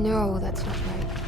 No, that's not right.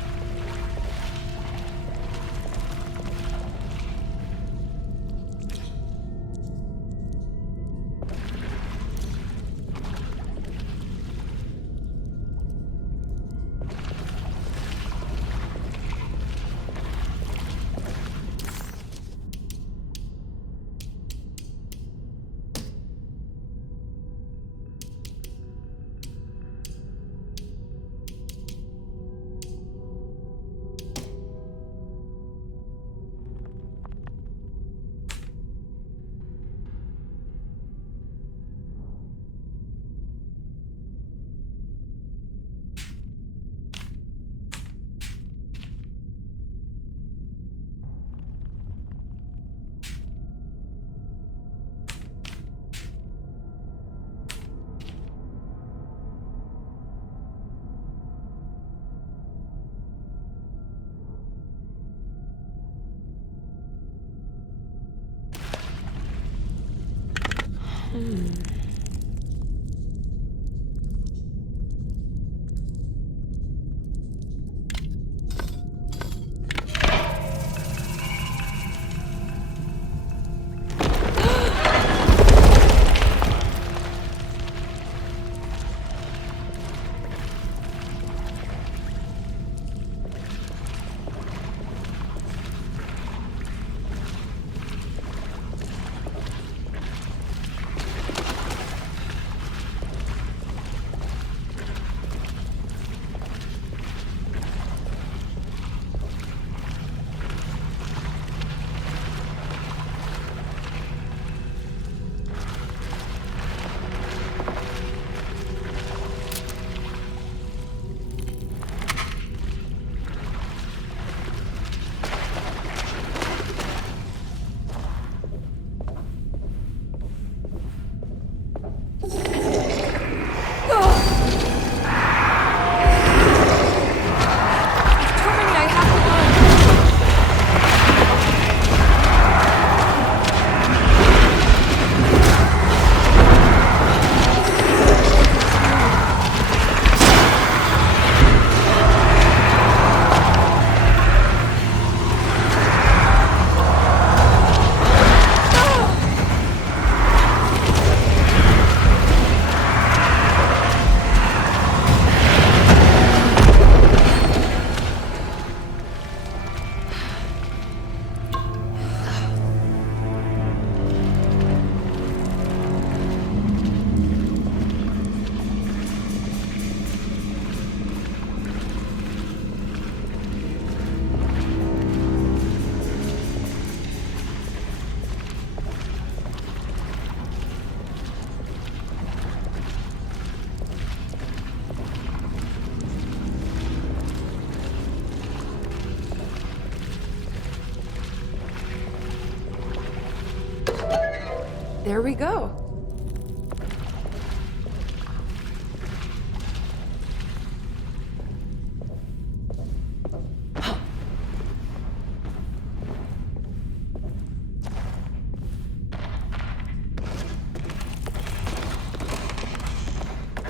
There we go.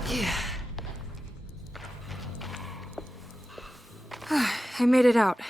Yeah. I made it out.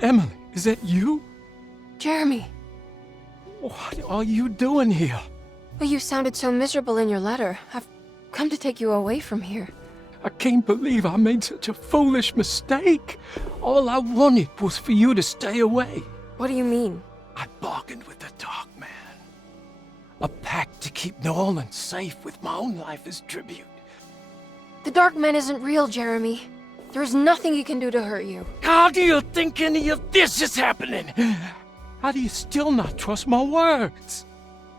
Emily, is that you? Jeremy. What are you doing here? Well, you sounded so miserable in your letter. I've come to take you away from here. I can't believe I made such a foolish mistake. All I wanted was for you to stay away. What do you mean? I bargained with the Dark Man. A pact to keep New Orleans safe with my own life as tribute. The Dark Man isn't real, Jeremy. There's nothing he can do to hurt you. How do you think any of this is happening? How do you still not trust my words?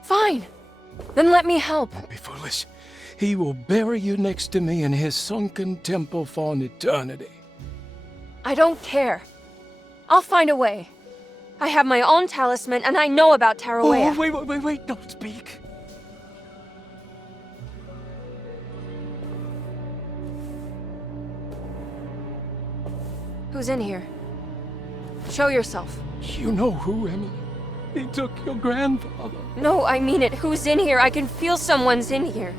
Fine. Then let me help. Don't be foolish. He will bury you next to me in his sunken temple for an eternity. I don't care. I'll find a way. I have my own talisman, and I know about Tarawea. Oh, wait, don't speak. Who's in here? Show yourself. You know who, Emily. He took your grandfather. No, I mean it. Who's in here? I can feel someone's in here.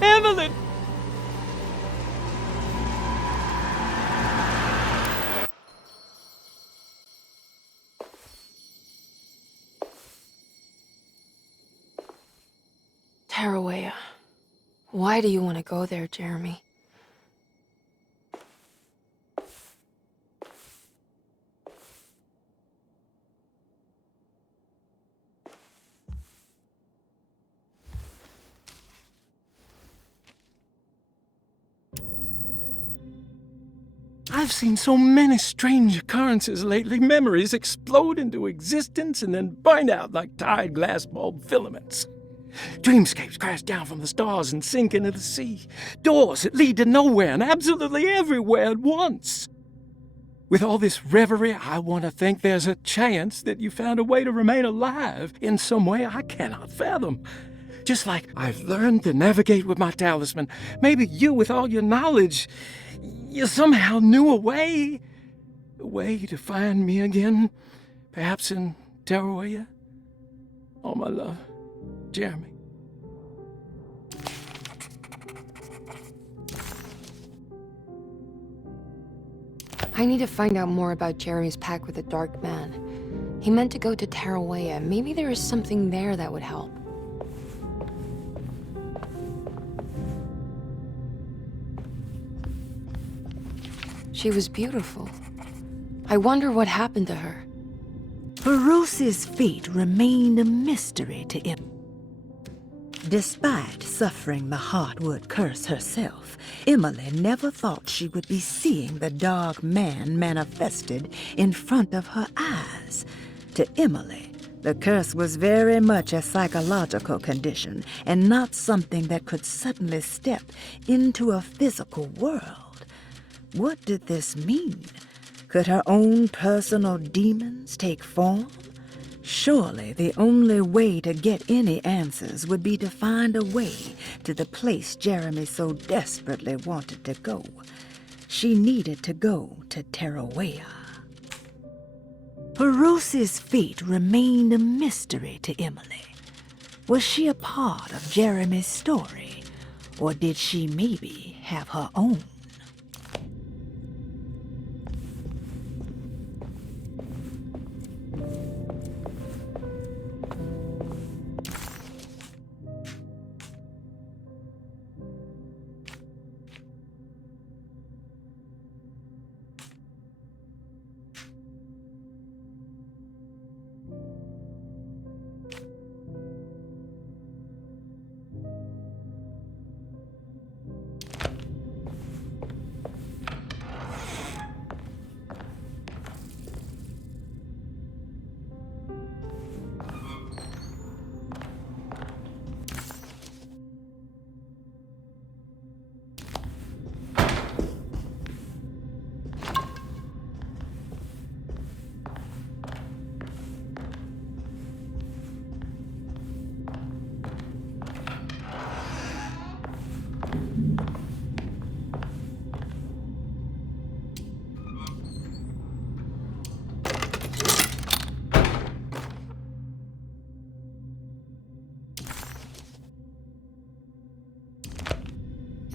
Emily! Tarawea. Why do you want to go there, Jeremy? I've seen so many strange occurrences lately. Memories explode into existence and then burn out like tired glass bulb filaments. Dreamscapes crash down from the stars and sink into the sea. Doors that lead to nowhere and absolutely everywhere at once. With all this reverie, I want to think there's a chance that you found a way to remain alive in some way I cannot fathom. Just like I've learned to navigate with my talisman, maybe you, with all your knowledge, you somehow knew a way to find me again, perhaps in Tarawea. Oh, my love, Jeremy. I need to find out more about Jeremy's pact with the Dark Man. He meant to go to Tarawea. Maybe there is something there that would help. She was beautiful. I wonder what happened to her. Ferocious fate remained a mystery to him. Despite suffering the Hartwood curse herself, Emily never thought she would be seeing the Dark Man manifested in front of her eyes. To Emily, the curse was very much a psychological condition and not something that could suddenly step into a physical world. What did this mean? Could her own personal demons take form? Surely the only way to get any answers would be to find a way to the place Jeremy so desperately wanted to go. She needed to go to Tarawea. Ferocious fate remained a mystery to Emily. Was she a part of Jeremy's story, or did she maybe have her own?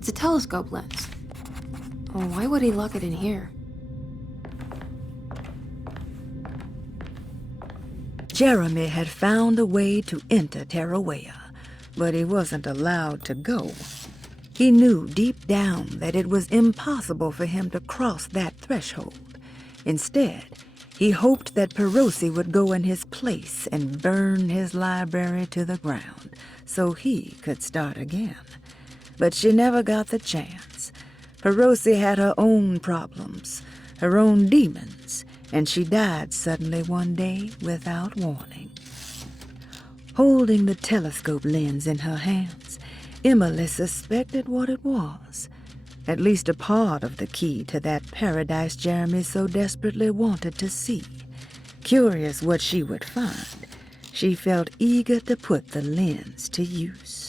It's a telescope lens. Oh, why would he lock it in here? Jeremy had found a way to enter Tarawea, but he wasn't allowed to go. He knew deep down that it was impossible for him to cross that threshold. Instead, he hoped that Perosi would go in his place and burn his library to the ground so he could start again. But she never got the chance. Perosi had her own problems, her own demons, and she died suddenly one day without warning. Holding the telescope lens in her hands, Emily suspected what it was. At least a part of the key to that paradise Jeremy so desperately wanted to see. Curious what she would find, she felt eager to put the lens to use.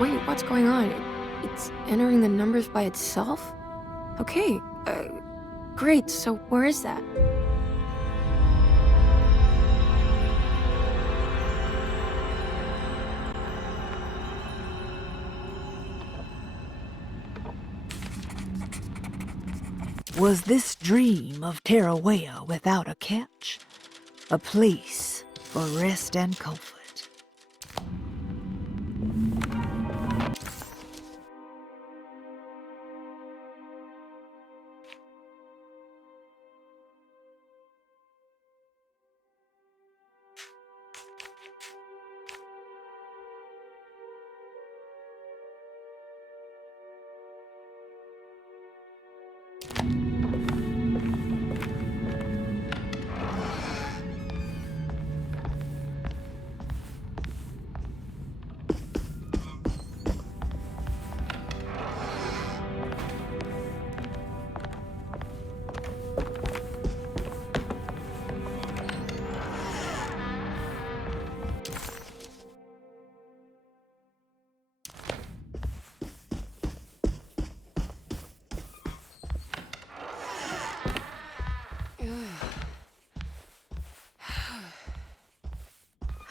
Wait, what's going on? It's entering the numbers by itself? Okay, great, so where is that? Was this dream of Tarawea without a catch? A place for rest and comfort.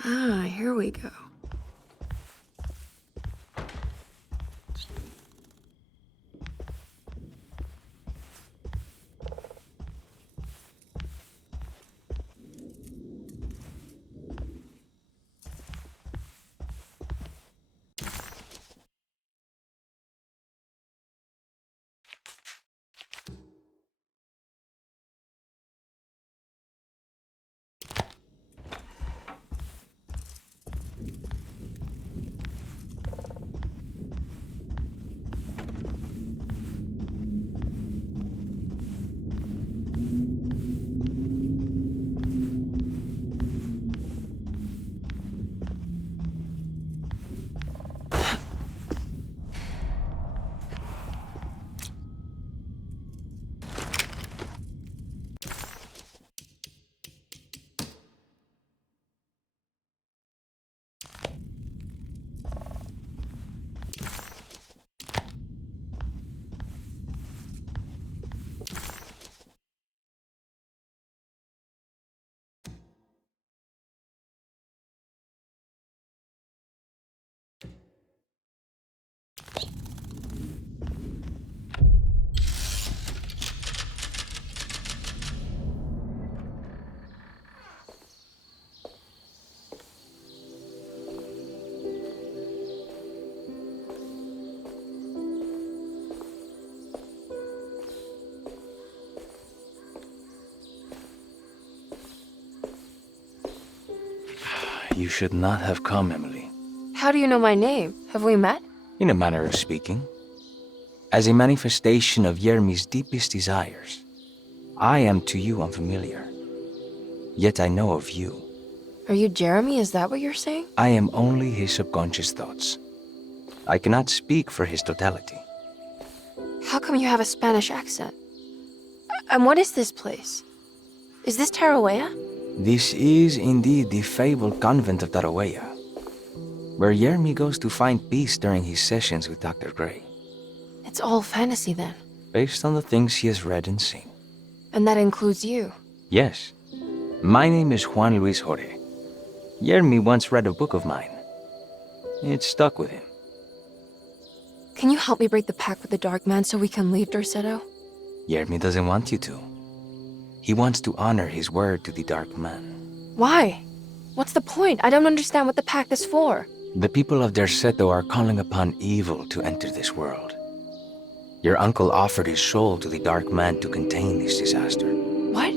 Ah, here we go. You should not have come, Emily. How do you know my name? Have we met? In a manner of speaking. As a manifestation of Yermi's deepest desires, I am to you unfamiliar. Yet I know of you. Are you Jeremy? Is that what you're saying? I am only his subconscious thoughts. I cannot speak for his totality. How come you have a Spanish accent? And what is this place? Is this Tarawea? This is indeed the fabled convent of Tarawea, where Yermi goes to find peace during his sessions with Dr. Gray. It's all fantasy then. Based on the things he has read and seen. And that includes you. Yes. My name is Juan Luis Jorge. Yermi once read a book of mine. It stuck with him. Can you help me break the pact with the Dark Man so we can leave Derceto? Yermi doesn't want you to. He wants to honor his word to the Dark Man. Why? What's the point? I don't understand what the pact is for. The people of Derceto are calling upon evil to enter this world. Your uncle offered his soul to the Dark Man to contain this disaster. What?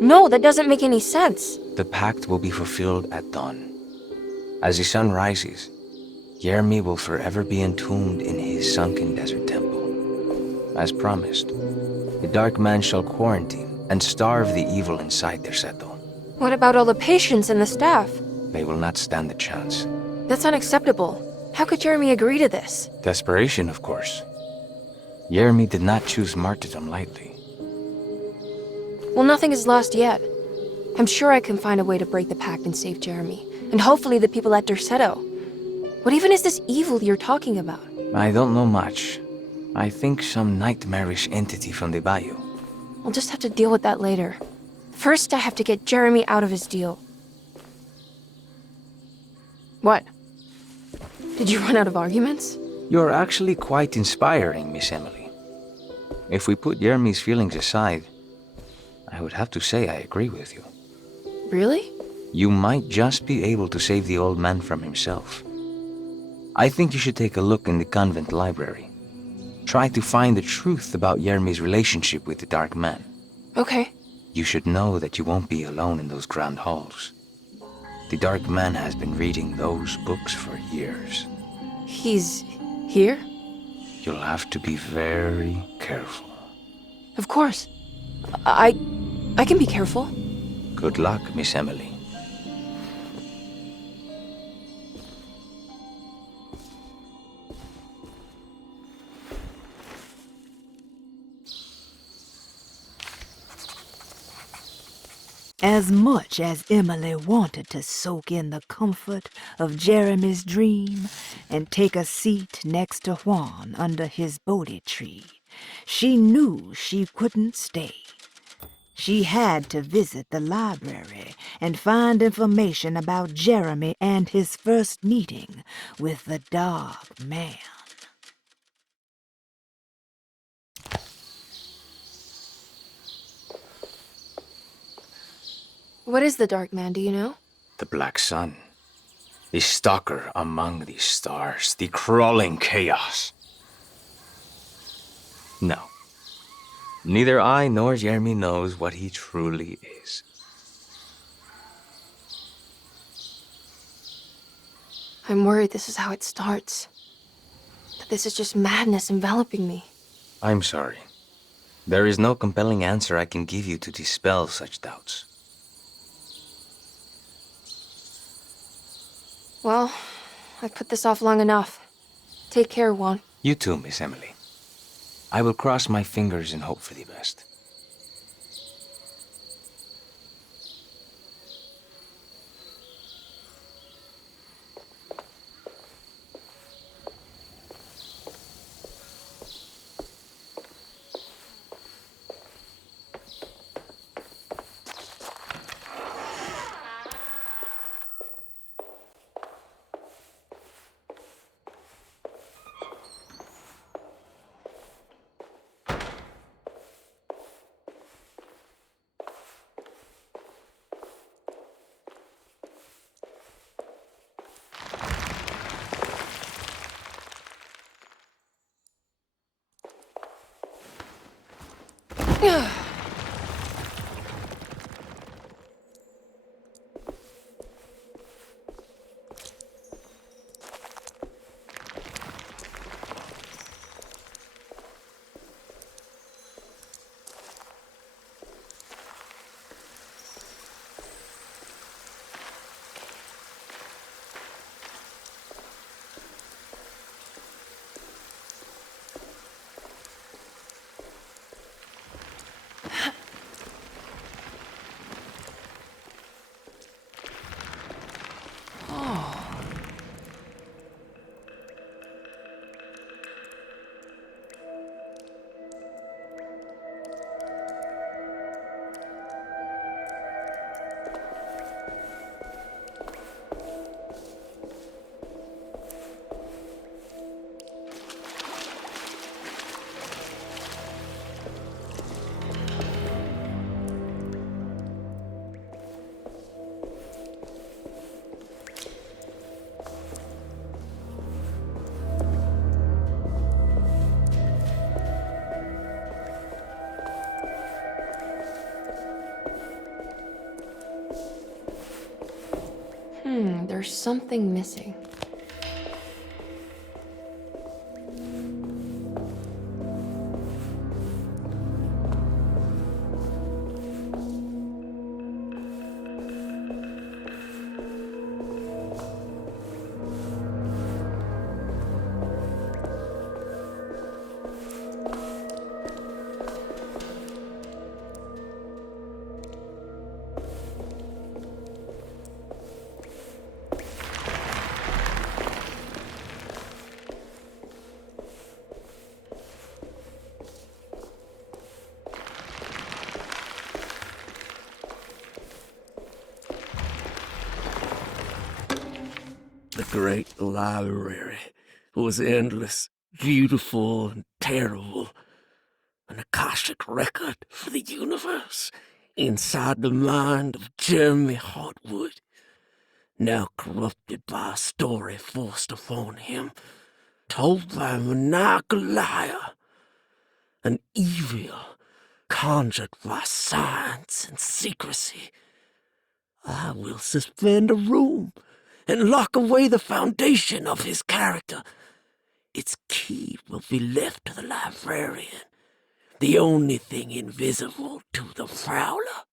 No, that doesn't make any sense. The pact will be fulfilled at dawn. As the sun rises, Yermi will forever be entombed in his sunken desert temple. As promised, the Dark Man shall quarantine and starve the evil inside Derceto. What about all the patients and the staff? They will not stand a chance. That's unacceptable. How could Jeremy agree to this? Desperation, of course. Yermi did not choose martyrdom lightly. Well, nothing is lost yet. I'm sure I can find a way to break the pact and save Jeremy. And hopefully the people at Derceto. What even is this evil you're talking about? I don't know much. I think some nightmarish entity from the bayou. I'll just have to deal with that later. First, I have to get Jeremy out of his deal. What? Did you run out of arguments? You're actually quite inspiring, Miss Emily. If we put Jeremy's feelings aside, I would have to say I agree with you. Really? You might just be able to save the old man from himself. I think you should take a look in the convent library. Try to find the truth about Jeremy's relationship with the Dark Man. Okay. You should know that you won't be alone in those grand halls. The Dark Man has been reading those books for years. He's here? You'll have to be very careful. Of course. I can be careful. Good luck, Miss Emily. As much as Emily wanted to soak in the comfort of Jeremy's dream and take a seat next to Juan under his Bodhi tree, she knew she couldn't stay. She had to visit the library and find information about Jeremy and his first meeting with the Dark Man. What is the Dark Man, do you know? The Black Sun. The stalker among the stars. The crawling chaos. No. Neither I nor Jeremy knows what he truly is. I'm worried this is how it starts. That this is just madness enveloping me. I'm sorry. There is no compelling answer I can give you to dispel such doubts. Well, I've put this off long enough. Take care, Juan. You too, Miss Emily. I will cross my fingers and hope for the best. There's something missing. The great library was endless, beautiful, and terrible. An Akashic record for the universe inside the mind of Jeremy Hartwood, now corrupted by a story forced upon him, told by a maniacal liar, an evil conjured by science and secrecy. I will suspend a room and lock away the foundation of his character. Its key will be left to the librarian, the only thing invisible to the prowler.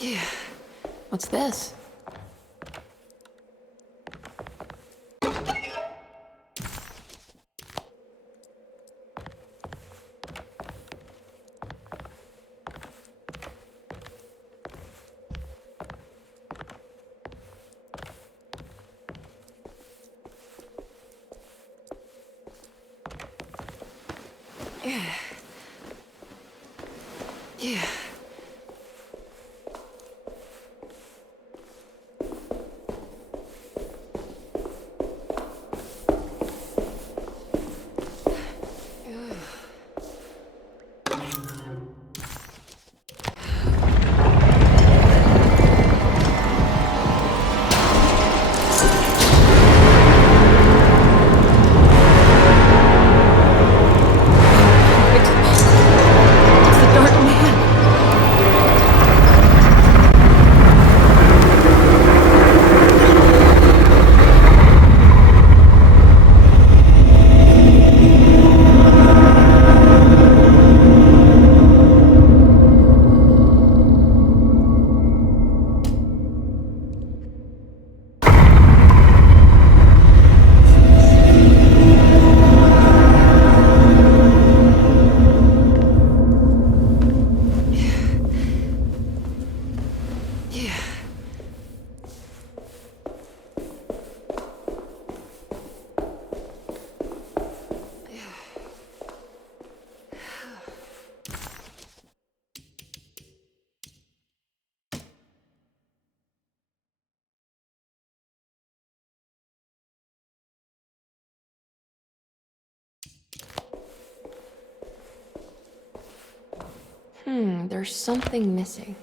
Yeah. What's this? Yeah. Yeah. There's something missing.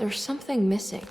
There's something missing.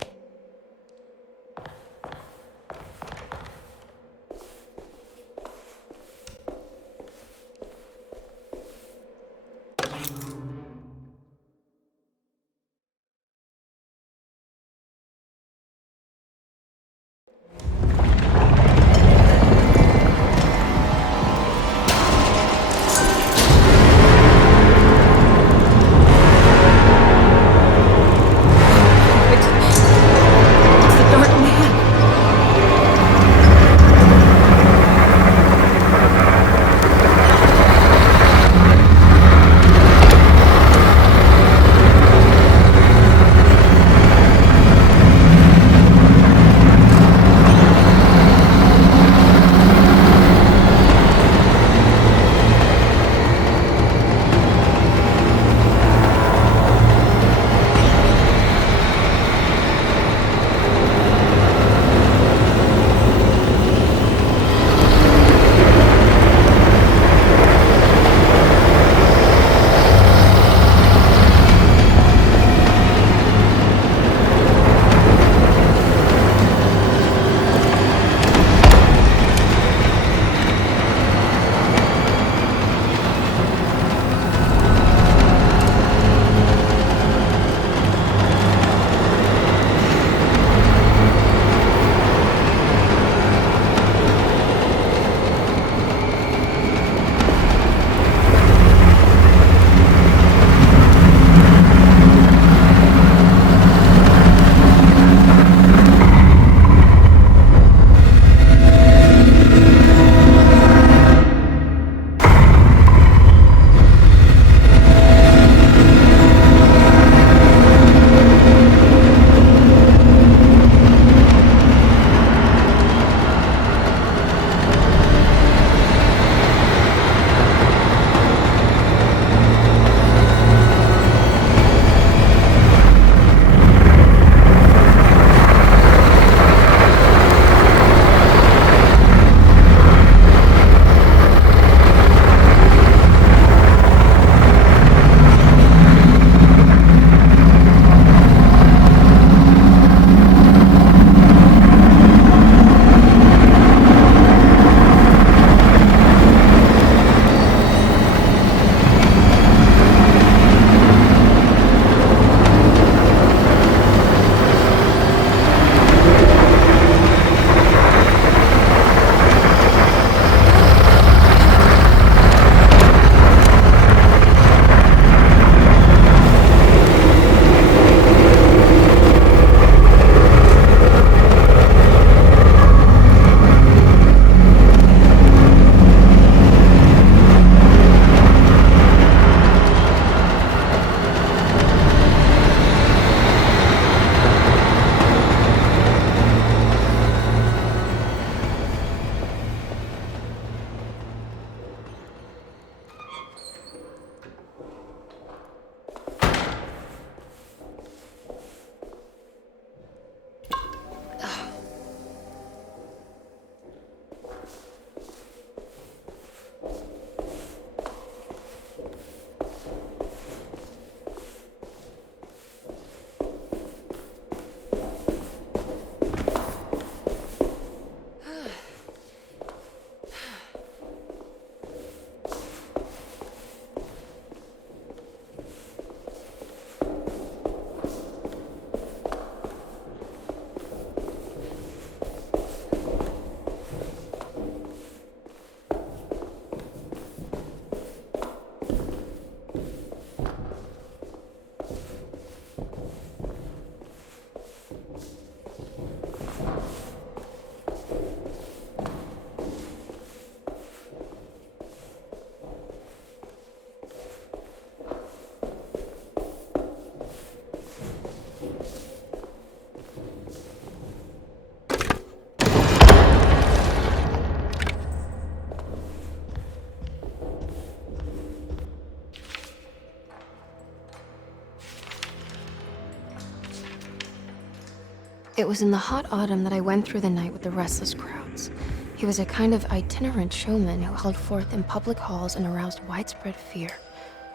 It was in the hot autumn that I went through the night with the restless crowds. He was a kind of itinerant showman who held forth in public halls and aroused widespread fear.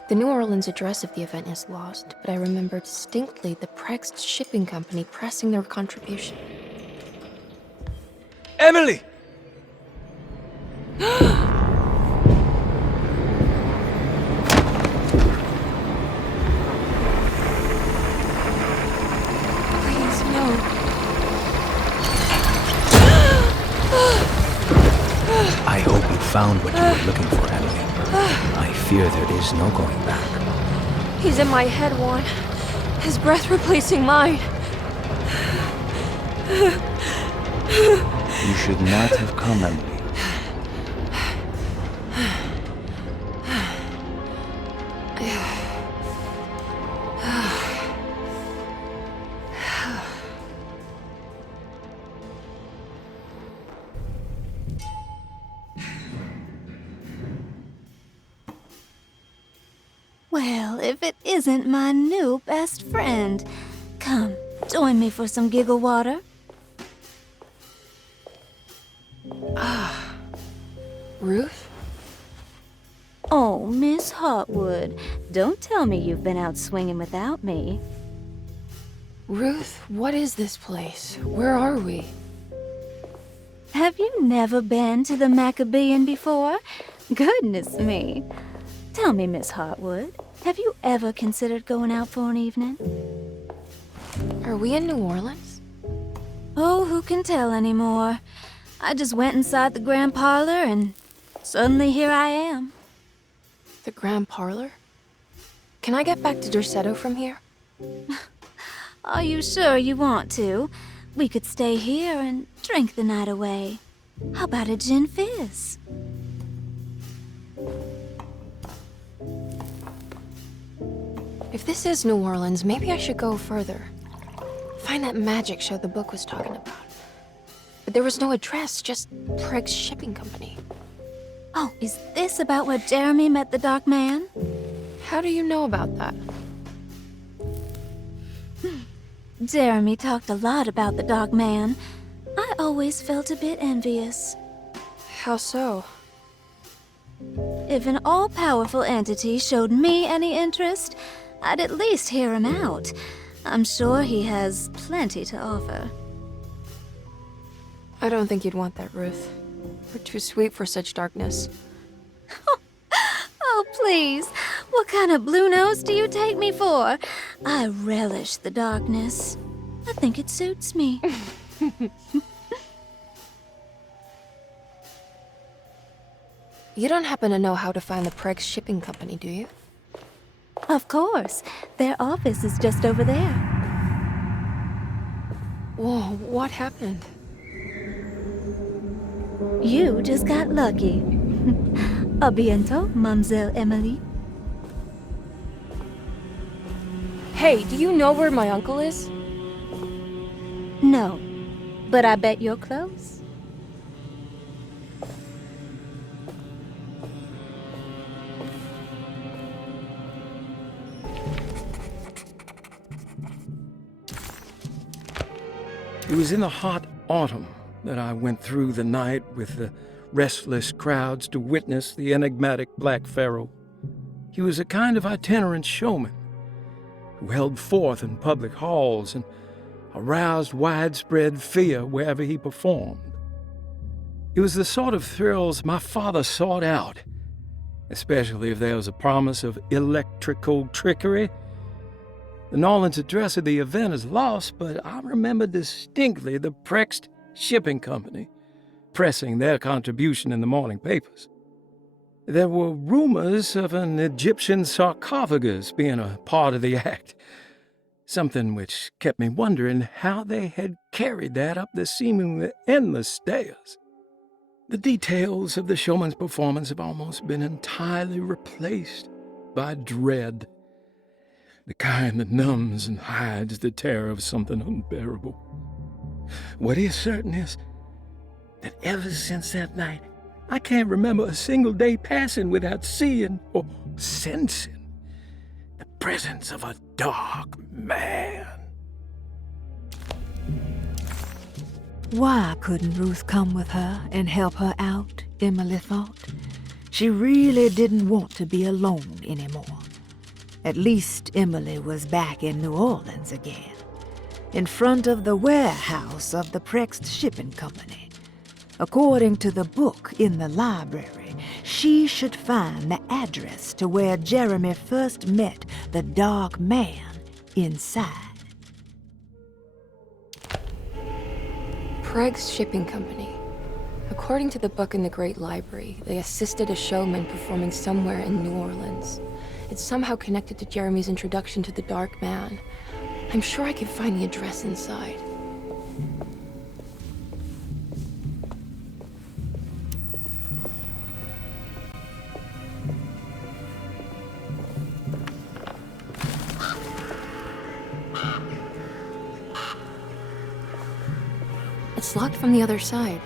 The New Orleans address of the event is lost, but I remember distinctly the Prext shipping company pressing their contribution. Emily! Please, no. I hope you found what you were looking for, Emily. I fear there is no going back. He's in my head, Juan. His breath replacing mine. You should not have come, Emily. Well, if it isn't my new best friend. Come, join me for some giggle water. Ruth? Oh, Miss Hartwood, don't tell me you've been out swinging without me. Ruth, what is this place? Where are we? Have you never been to the Maccabean before? Goodness me. Tell me, Miss Hartwood, have you ever considered going out for an evening? Are we in New Orleans? Oh, who can tell anymore? I just went inside the grand parlor and suddenly here I am. The Grand Parlor? Can I get back to Derceto from here? Are you sure you want to? We could stay here and drink the night away. How about a gin fizz? If this is New Orleans, maybe I should go further. Find that magic show the book was talking about. But there was no address, just Prext Shipping Company. Oh, is this about where Jeremy met the Dark Man? How do you know about that? Jeremy talked a lot about the Dark Man. I always felt a bit envious. How so? If an all-powerful entity showed me any interest, I'd at least hear him out. I'm sure he has plenty to offer. I don't think you'd want that, Ruth. We're too sweet for such darkness. Oh, please. What kind of blue nose do you take me for? I relish the darkness. I think it suits me. You don't happen to know how to find the Prext Shipping Company, do you? Of course. Their office is just over there. Whoa, what happened? You just got lucky. A bientôt, Mademoiselle Emily. Hey, do you know where my uncle is? No, but I bet you're close. It was in the hot autumn that I went through the night with the restless crowds to witness the enigmatic Black Pharaoh. He was a kind of itinerant showman who held forth in public halls and aroused widespread fear wherever he performed. It was the sort of thrills my father sought out, especially if there was a promise of electrical trickery. The Nolan's address of the event is lost, but I remember distinctly the Prext Shipping Company pressing their contribution in the morning papers. There were rumors of an Egyptian sarcophagus being a part of the act, something which kept me wondering how they had carried that up the seemingly endless stairs. The details of the showman's performance have almost been entirely replaced by dread, the kind that numbs and hides the terror of something unbearable. What is certain is that ever since that night, I can't remember a single day passing without seeing or sensing the presence of a dark man. Why couldn't Ruth come with her and help her out, Emily thought. She really didn't want to be alone anymore. At least Emily was back in New Orleans again, in front of the warehouse of the Prext Shipping Company. According to the book in the library, she should find the address to where Jeremy first met the Dark Man inside. Prext Shipping Company. According to the book in the Great Library, they assisted a showman performing somewhere in New Orleans. It's somehow connected to Jeremy's introduction to the Dark Man. I'm sure I can find the address inside. It's locked from the other side.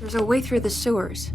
There's a way through the sewers.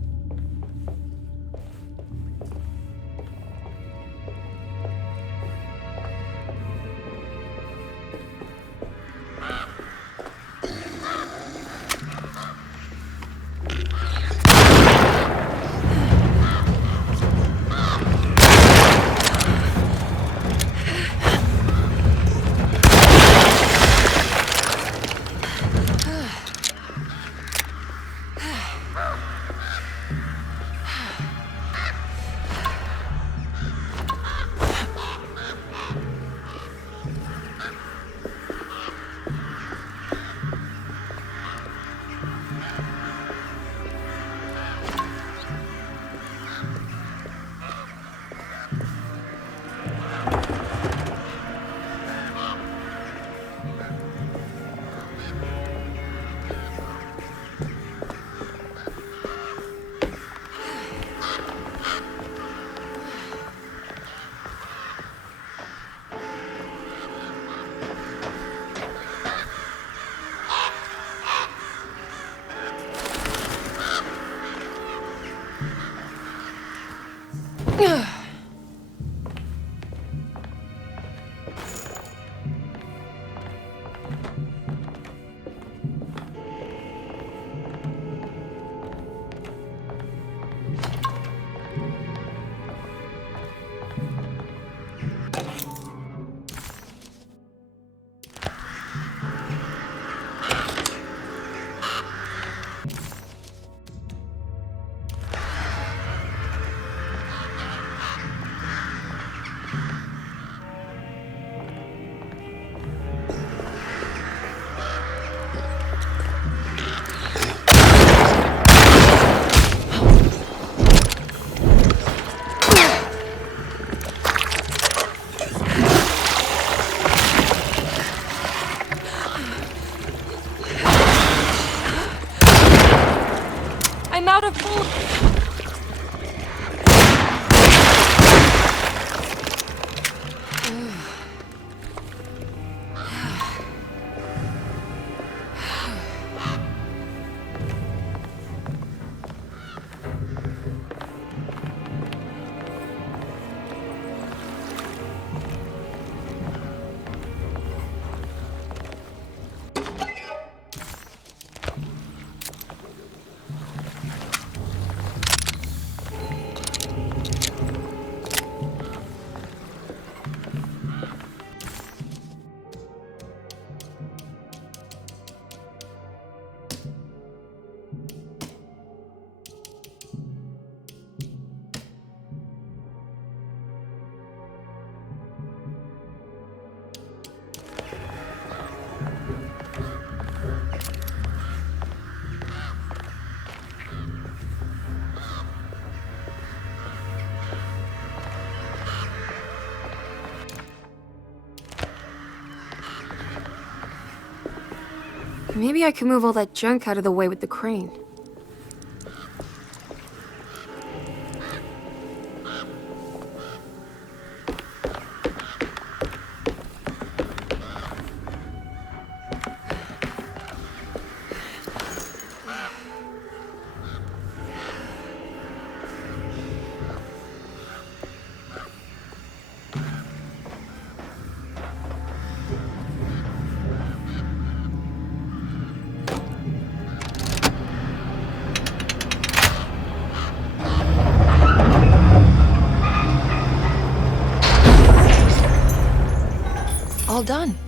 I'm out of bullets. Maybe I can move all that junk out of the way with the crane. All done.